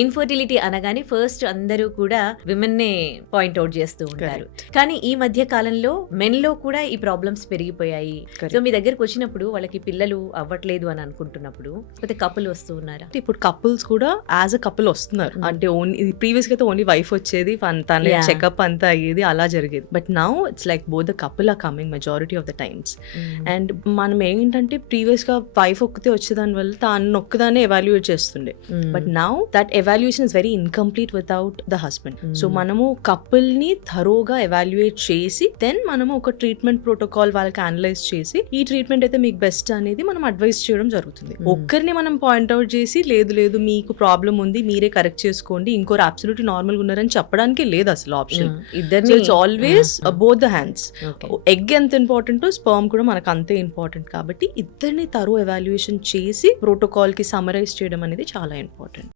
Infertility అనగానే first అందరూ కూడా విమెన్ నే పాయింట్ అవుట్ చేస్తూ ఉంటారు. కానీ ఈ మధ్య కాలంలో మెన్ లో కూడా ఈ ప్రాబ్లమ్స్ పెరిగిపోయాయి. సో మీ దగ్గరకు వచ్చినప్పుడు వాళ్ళకి పిల్లలు అవ్వట్లేదు అని అనుకుంటున్నప్పుడు లేకపోతే కపుల్ వస్తూ ఉన్నారా? ఇప్పుడు కపుల్స్ కూడా యాజ్ అ కపుల్ వస్తున్నారు. అంటే ఓన్లీ ప్రీవియస్ గా ఓన్లీ వైఫ్ వచ్చేది, తన చెకప్ అంతా అయ్యేది, అలా జరిగేది. But now it's like both the couple are coming majority of the times. And మనం ఏంటంటే ప్రీవియస్ గా వైఫ్ ఒక్కతే వచ్చేదాని వల్ల తాను ఒక్కదానే ఎవాల్యుయేట్ చేస్తుండే. But now that evaluation is very incomplete without the husband. So మనము కపుల్ ని థరోగా ఎవాల్యుయేట్ చేసి దెన్ మనము ఒక ట్రీట్మెంట్ ప్రోటోకాల్ వాళ్ళకి అనలైజ్ చేసి ఈ ట్రీట్మెంట్ అయితే మీకు బెస్ట్ అనేది మనం అడ్వైస్ చేయడం జరుగుతుంది. ఒక్కరిని మనం పాయింట్అవుట్ చేసి లేదు మీకు ప్రాబ్లం ఉంది మీరే కరెక్ట్ చేసుకోండి, ఇంకోరు అబ్సల్యూట్లీ నార్మల్ గా ఉన్నారని చెప్పడానికి లేదు అసలు option. It's always both the hands. Egg ఎంత ఇంపార్టెంట్, స్పర్మ్ కూడా మనకు అంతే ఇంపార్టెంట్. కాబట్టి ఇద్దరిని థరో ఎవాల్యుయేషన్ చేసి ప్రోటోకాల్ కి సమరైజ్ చేయడం అనేది చాలా ఇంపార్టెంట్.